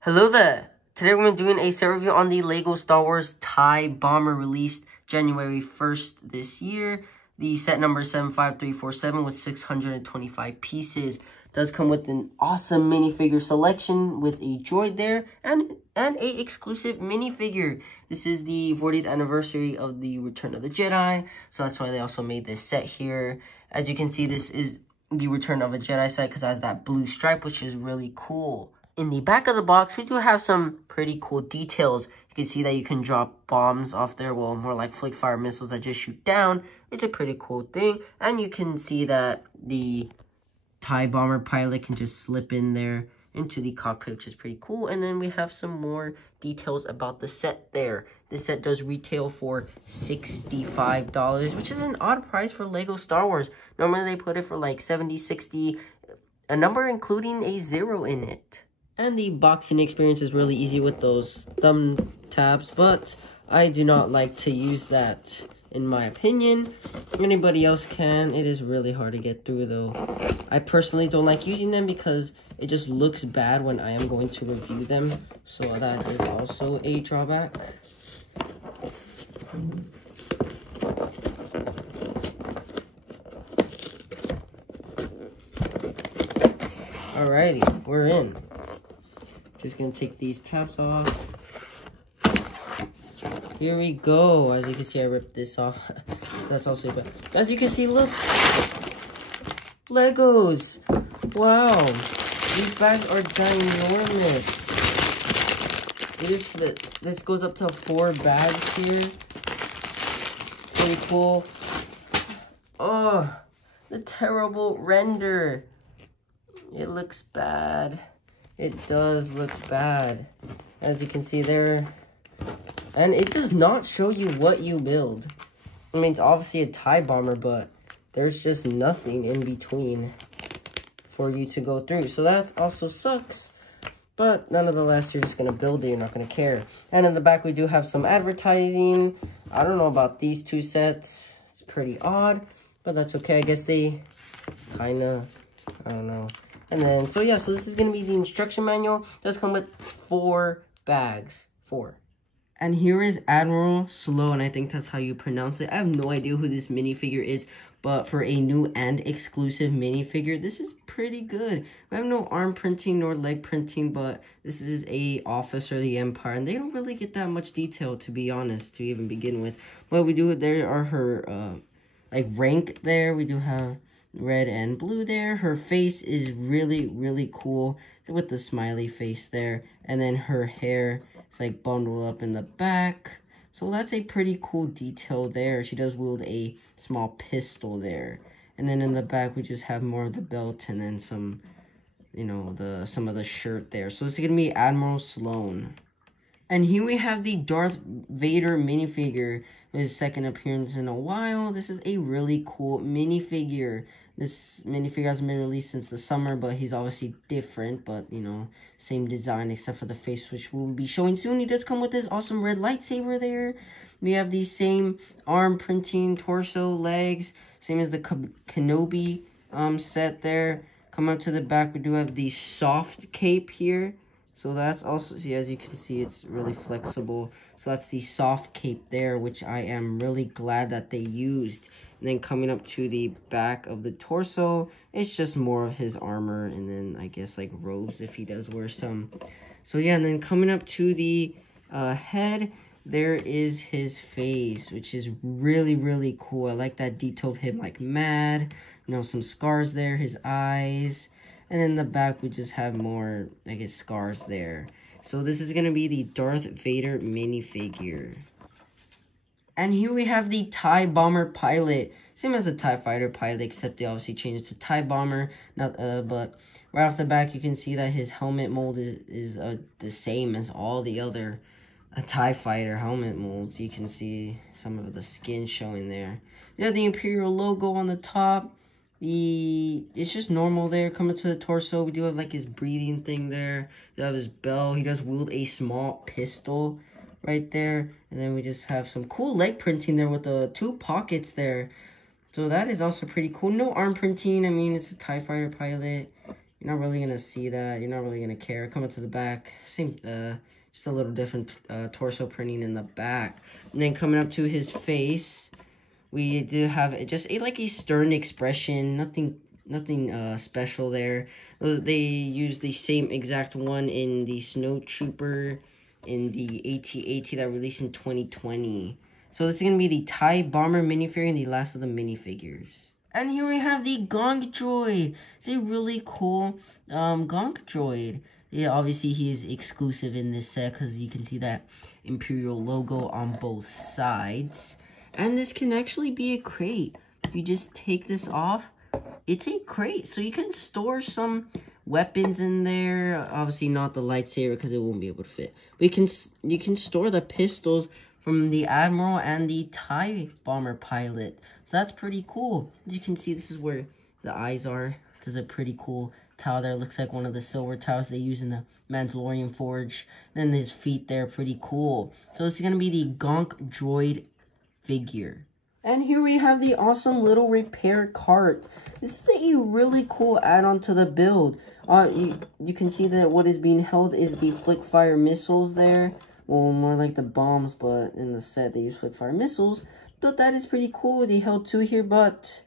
Hello there! Today we're doing a set review on the LEGO Star Wars TIE Bomber released January 1st this year. The set number 75347 with 625 pieces. Does come with an awesome minifigure selection with a droid there and a exclusive minifigure. This is the 40th anniversary of the Return of the Jedi, so that's why they also made this set here. As you can see, this is the Return of a Jedi set because it has that blue stripe, which is really cool. In the back of the box, we do have some pretty cool details. You can see that you can drop bombs off there. Well, more like flick fire missiles that just shoot down. It's a pretty cool thing. And you can see that the TIE Bomber pilot can just slip in there into the cockpit, which is pretty cool. And then we have some more details about the set there. This set does retail for $65, which is an odd price for LEGO Star Wars. Normally they put it for like $70, $60, a number including a 0 in it. And the boxing experience is really easy with those thumb tabs, but I do not like to use that in my opinion. Anybody else can. It is really hard to get through though. I personally don't like using them because it just looks bad when I am going to review them. So that is also a drawback. Alrighty, we're in. Just gonna take these tabs off. Here we go. As you can see, I ripped this off. So that's also good. As you can see, look. Legos. Wow. These bags are ginormous. This goes up to 4 bags here. Pretty cool. Oh, the terrible render. It looks bad. It does look bad, as you can see there. And it does not show you what you build. I mean, it's obviously a TIE Bomber, but there's just nothing in between for you to go through. So that also sucks. But nonetheless, you're just going to build it. You're not going to care. And in the back, we do have some advertising. I don't know about these two sets. It's pretty odd, but that's okay. I guess they kind of, I don't know. And then, so yeah, so this is going to be the instruction manual. It does come with 4 bags. 4. And here is Admiral Slow, and I think that's how you pronounce it. I have no idea who this minifigure is, but for a new and exclusive minifigure, this is pretty good. I have no arm printing nor leg printing, but this is a officer of the Empire, and they don't really get that much detail, to be honest, to even begin with. But we do, there are her, like, rank there. We do have red and blue there. Her face is really cool with the smiley face there, and then her hair is like bundled up in the back. So that's a pretty cool detail there. She does wield a small pistol there, and then in the back we just have more of the belt and then some, you know, some of the shirt there. So it's gonna be Admiral Sloan. And here we have the Darth Vader minifigure with his second appearance in a while. This is a really cool minifigure. This minifigure hasn't been released since the summer, but he's obviously different, but, you know, same design except for the face, which we'll be showing soon. He does come with this awesome red lightsaber there. We have the same arm printing, torso, legs, same as the Kenobi set there. Come up to the back, we do have the soft cape here. So that's also, see, as you can see, it's really flexible. So that's the soft cape there, which I am really glad that they used. And then coming up to the back of the torso, it's just more of his armor. And then I guess like robes if he does wear some. So yeah, and then coming up to the head, there is his face, which is really cool. I like that detail of him like mad. You know, some scars there, his eyes. And in the back, we just have more, I guess, scars there. So this is going to be the Darth Vader minifigure. And here we have the TIE Bomber pilot. Same as the TIE Fighter pilot, except they obviously changed it to TIE Bomber. But right off the back, you can see that his helmet mold is the same as all the other TIE Fighter helmet molds. You can see some of the skin showing there. You have the Imperial logo on the top. It's just normal there. Coming to the torso, we do have like his breathing thing there. We have his bell. He does wield a small pistol right there. And then we just have some cool leg printing there with the 2 pockets there. So that is also pretty cool. No arm printing. I mean, it's a TIE Fighter pilot. You're not really gonna see that. You're not really gonna care. Coming to the back, same, just a little different torso printing in the back. And then coming up to his face, we do have just like a stern expression. Nothing special there. They use the same exact one in the Snow Trooper, in the AT-AT that released in 2020. So this is going to be the TIE Bomber minifigure and the last of the minifigures. And here we have the GONK droid. It's a really cool GONK droid. Yeah, obviously he is exclusive in this set because you can see that Imperial logo on both sides. And this can actually be a crate. If you just take this off, it's a crate. So you can store some weapons in there. Obviously not the lightsaber because it won't be able to fit. But you can store the pistols from the Admiral and the TIE Bomber pilot. So that's pretty cool. As you can see, this is where the eyes are. This is a pretty cool tile there. Looks like one of the silver tiles they use in the Mandalorian Forge. Then his feet there, pretty cool. So this is going to be the GONK droid figure. And here we have the awesome little repair cart. This is a really cool add-on to the build. You can see that what is being held is the flick fire missiles there. Well, more like the bombs, but in the set they use flick fire missiles. But that is pretty cool. They held two here, but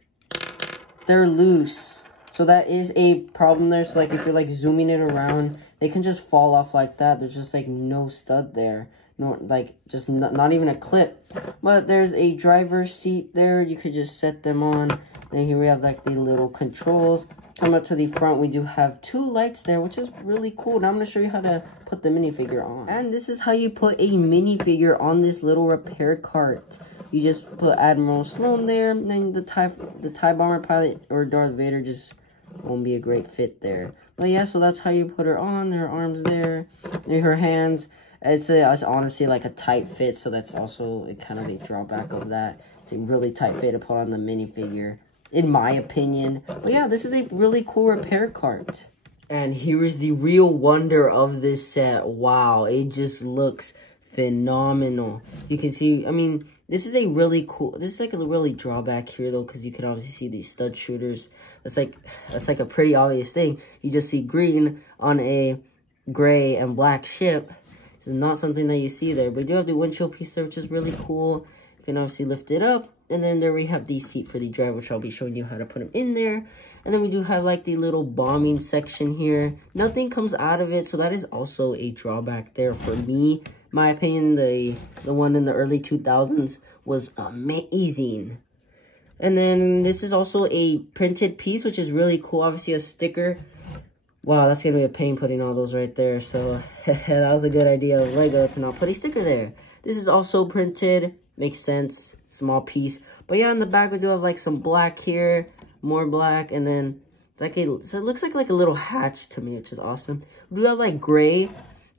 they're loose. So that is a problem there. So like if you're like zooming it around, they can just fall off like that. There's just like no stud there. No, like just not even a clip. But there's a driver's seat there. You could just set them on. Then here we have like the little controls. Come up to the front, we do have two lights there, which is really cool. Now I'm going to show you how to put the minifigure on. And this is how you put a minifigure on this little repair cart. You just put Admiral Sloan there, and then the TIE Bomber pilot or Darth Vader just won't be a great fit there. But yeah, so that's how you put her on. Her arms there, and her hands. It's honestly like a tight fit, so that's also kind of a drawback of that. It's a really tight fit to put on the minifigure, in my opinion. But yeah, this is a really cool repair cart. And here is the real wonder of this set. Wow, it just looks phenomenal. You can see, I mean, this is a really cool, this is like a really drawback here though, because you can obviously see these stud shooters. That's like a pretty obvious thing. You just see green on a gray and black ship. This is not something that you see there. But we do have the windshield piece there, which is really cool. You can obviously lift it up. And then there we have the seat for the driver, which I'll be showing you how to put him in there. And then we do have like the little bombing section here. Nothing comes out of it, so that is also a drawback there for me. My opinion, the one in the early 2000s was amazing. And then this is also a printed piece, which is really cool. Obviously a sticker. Wow, that's going to be a pain putting all those right there. So that was a good idea of Lego to not put a sticker there. This is also printed. Makes sense. Small piece. But yeah, in the back we do have like some black here. More black. And then it's like so it looks like a little hatch to me, which is awesome. We do have like gray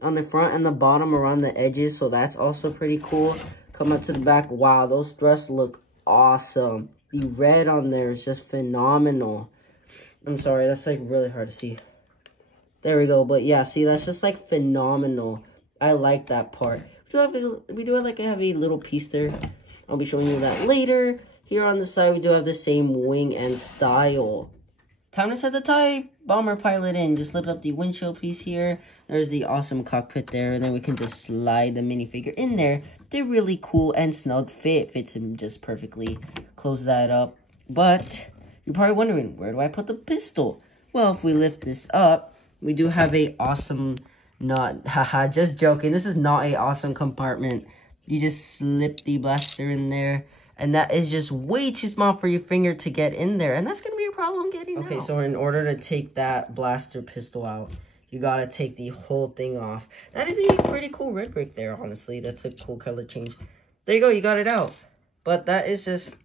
on the front and the bottom around the edges. So that's also pretty cool. Come up to the back. Wow, those thrusts look awesome. The red on there is just phenomenal. I'm sorry, that's like really hard to see. There we go. But yeah, see, that's just like phenomenal. I like that part. We do have a little piece there. I'll be showing you that later. Here on the side, we do have the same wing and style. Time to set the TIE Bomber pilot in. Just lift up the windshield piece here. There's the awesome cockpit there. And then we can just slide the minifigure in there. They're really cool and snug fit. Fits him just perfectly. Close that up. But you're probably wondering, where do I put the pistol? Well, if we lift this up, we do have a awesome, haha, just joking. This is not a awesome compartment. You just slip the blaster in there. And that is just way too small for your finger to get in there. And that's going to be a problem getting out. Okay, so in order to take that blaster pistol out, you got to take the whole thing off. That is a pretty cool red brick there, honestly. That's a cool color change. There you go, you got it out. But that's just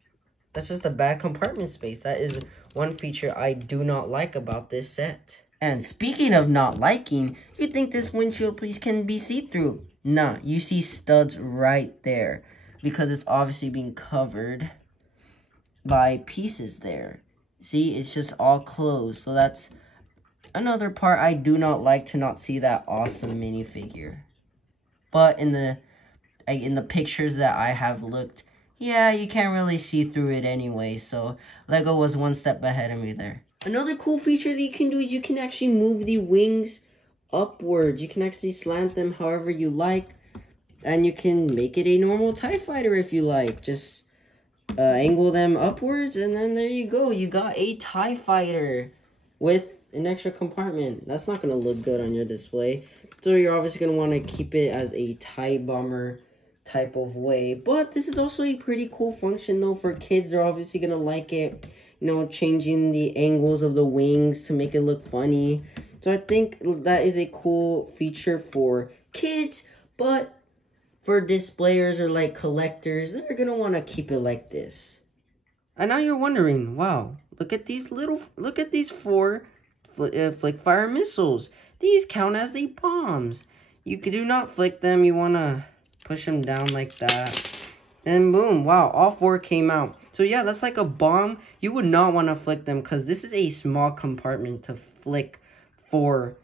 a bad compartment space. That is one feature I do not like about this set. And speaking of not liking, you think this windshield piece can be see-through. Nah, you see studs right there. Because it's obviously being covered by pieces there. See, it's just all closed. So that's another part I do not like, to not see that awesome minifigure. But in the pictures that I have looked, yeah, you can't really see through it anyway. So Lego was one step ahead of me there. Another cool feature that you can do is you can actually move the wings upwards. You can actually slant them however you like. And you can make it a normal TIE fighter if you like. Just angle them upwards, and then there you go. You got a TIE fighter with an extra compartment. That's not going to look good on your display. So you're obviously going to want to keep it as a TIE bomber type of way. But this is also a pretty cool function, though, for kids. They're obviously going to like it. You know, changing the angles of the wings to make it look funny. So I think that is a cool feature for kids. But for displayers or like collectors, they're gonna want to keep it like this. And now you're wondering, wow, look at these four flick fire missiles. These count as the bombs. You do not flick them. You want to push them down like that. And boom, wow, all four came out. So yeah, that's like a bomb. You would not want to flick them because this is a small compartment to flick four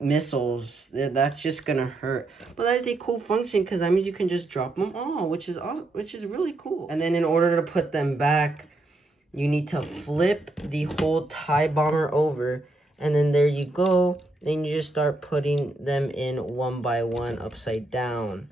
missiles. That's just gonna hurt. But that is a cool function because that means you can just drop them all, which is awesome, which is really cool. And then in order to put them back, you need to flip the whole TIE bomber over, and then there you go. Then you just start putting them in one by one upside down.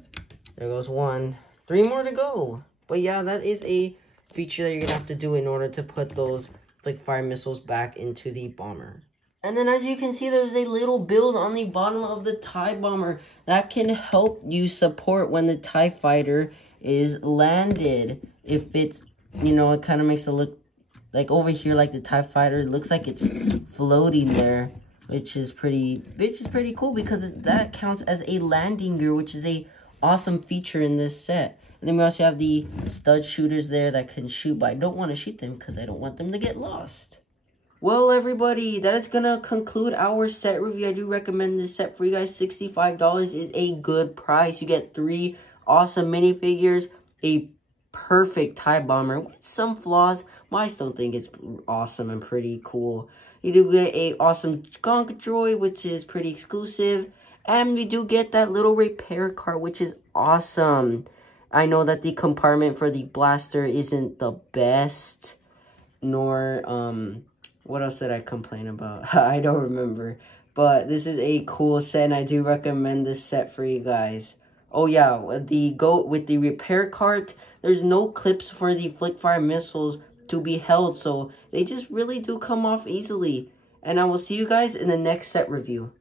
There goes one. 3 more to go. But yeah, that is a feature that you're gonna have to do in order to put those flick fire missiles back into the bomber. And then as you can see, there's a little build on the bottom of the TIE bomber that can help you support when the TIE fighter is landed. If it's, you know, it kind of makes it look like over here, like the TIE fighter, it looks like it's floating there, which is pretty cool because that counts as a landing gear, which is a awesome feature in this set. And then we also have the stud shooters there that can shoot, but I don't want to shoot them because I don't want them to get lost. Well, everybody, that is going to conclude our set review. I do recommend this set for you guys. $65 is a good price. You get 3 awesome minifigures, a perfect TIE bomber with some flaws, but I still think it's awesome and pretty cool. You do get a awesome GONK droid, which is pretty exclusive, and we do get that little repair cart, which is awesome. I know that the compartment for the blaster isn't the best, nor, what else did I complain about? I don't remember. But this is a cool set, and I do recommend this set for you guys. Oh yeah, with the repair cart, there's no clips for the flick fire missiles to be held, so they just really do come off easily. And I will see you guys in the next set review.